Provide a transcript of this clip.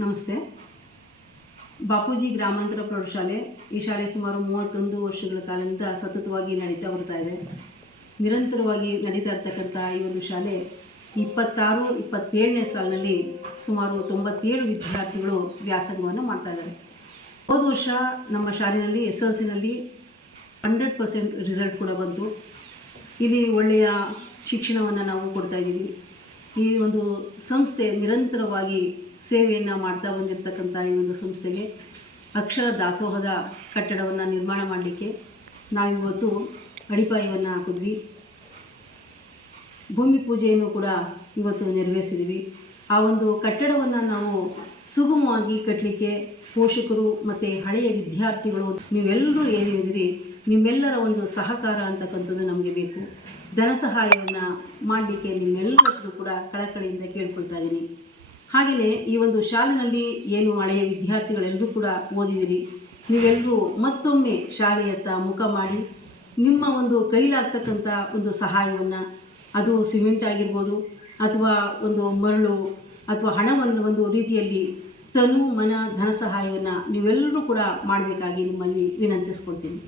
ನಮಸ್ತೆ. ಬಾಪೂಜಿ ಗ್ರಾಮಾಂತರ ಪ್ರೌಢಶಾಲೆ ಈ ಶಾಲೆ ಸುಮಾರು 31 ವರ್ಷಗಳ ಕಾಲದಿಂದ ಸತತವಾಗಿ ನಡೀತಾ ಬರ್ತಾ ಇದೆ. ನಿರಂತರವಾಗಿ ನಡೀತಾ ಇರ್ತಕ್ಕಂಥ ಈ ಒಂದು ಶಾಲೆ 26-27ನೇ ಸಾಲಿನಲ್ಲಿ ಸುಮಾರು 97 ವಿದ್ಯಾರ್ಥಿಗಳು ವ್ಯಾಸಂಗವನ್ನು ಮಾಡ್ತಾ ಇದ್ದಾರೆ. ಹೋದ ವರ್ಷ ನಮ್ಮ ಶಾಲೆಯಲ್ಲಿ SLCನಲ್ಲಿ 100% ರಿಸಲ್ಟ್ ಕೂಡ ಬಂತು. ಇಲ್ಲಿ ಒಳ್ಳೆಯ ಶಿಕ್ಷಣವನ್ನು ನಾವು ಕೊಡ್ತಾ ಇದ್ದೀವಿ. ಈ ಒಂದು ಸಂಸ್ಥೆ ನಿರಂತರವಾಗಿ ಸೇವೆಯನ್ನು ಮಾಡ್ತಾ ಬಂದಿರತಕ್ಕಂಥ ಈ ಒಂದು ಸಂಸ್ಥೆಗೆ ಅಕ್ಷರ ದಾಸೋಹದ ಕಟ್ಟಡವನ್ನು ನಿರ್ಮಾಣ ಮಾಡಲಿಕ್ಕೆ ನಾವಿವತ್ತು ಅಡಿಪಾಯವನ್ನು ಹಾಕಿದ್ವಿ. ಭೂಮಿ ಪೂಜೆಯನ್ನು ಕೂಡ ಇವತ್ತು ನೆರವೇರಿಸಿದ್ವಿ. ಆ ಒಂದು ಕಟ್ಟಡವನ್ನು ನಾವು ಸುಗಮವಾಗಿ ಕಟ್ಟಲಿಕ್ಕೆ ಪೋಷಕರು ಮತ್ತು ಹಳೆಯ ವಿದ್ಯಾರ್ಥಿಗಳು ನೀವೆಲ್ಲರೂ ಏನಿದ್ದೀರಿ, ನಿಮ್ಮೆಲ್ಲರ ಒಂದು ಸಹಕಾರ ಅಂತಕ್ಕಂಥದ್ದು ನಮಗೆ ಬೇಕು. ಧನ ಸಹಾಯವನ್ನು ಮಾಡಲಿಕ್ಕೆ ನಿಮ್ಮೆಲ್ಲರೂ ಕೂಡ ಕಳಕಳಿಯಿಂದ ಕೇಳ್ಕೊಳ್ತಾ ಇದ್ದೀನಿ. ಹಾಗೆಯೇ ಈ ಒಂದು ಶಾಲೆಯಲ್ಲಿ ಏನು ಹಳೆಯ ವಿದ್ಯಾರ್ಥಿಗಳೆಲ್ಲರೂ ಕೂಡ ಓದಿದಿರಿ, ನೀವೆಲ್ಲರೂ ಮತ್ತೊಮ್ಮೆ ಶಾಲೆಯತ್ತ ಮುಖ ಮಾಡಿ ನಿಮ್ಮ ಒಂದು ಕೈಲಾಗ್ತಕ್ಕಂಥ ಒಂದು ಸಹಾಯವನ್ನು, ಅದು ಸಿಮೆಂಟ್ ಆಗಿರ್ಬೋದು ಅಥವಾ ಒಂದು ಮರಳು ಅಥವಾ ಹಣವನ್ನು ಒಂದು ರೀತಿಯಲ್ಲಿ ತನು ಮನ ಧನ ಸಹಾಯವನ್ನು ನೀವೆಲ್ಲರೂ ಕೂಡ ಮಾಡಬೇಕಾಗಿ ನಿಮ್ಮಲ್ಲಿ ವಿನಂತಿಸ್ಕೊಳ್ತೀನಿ.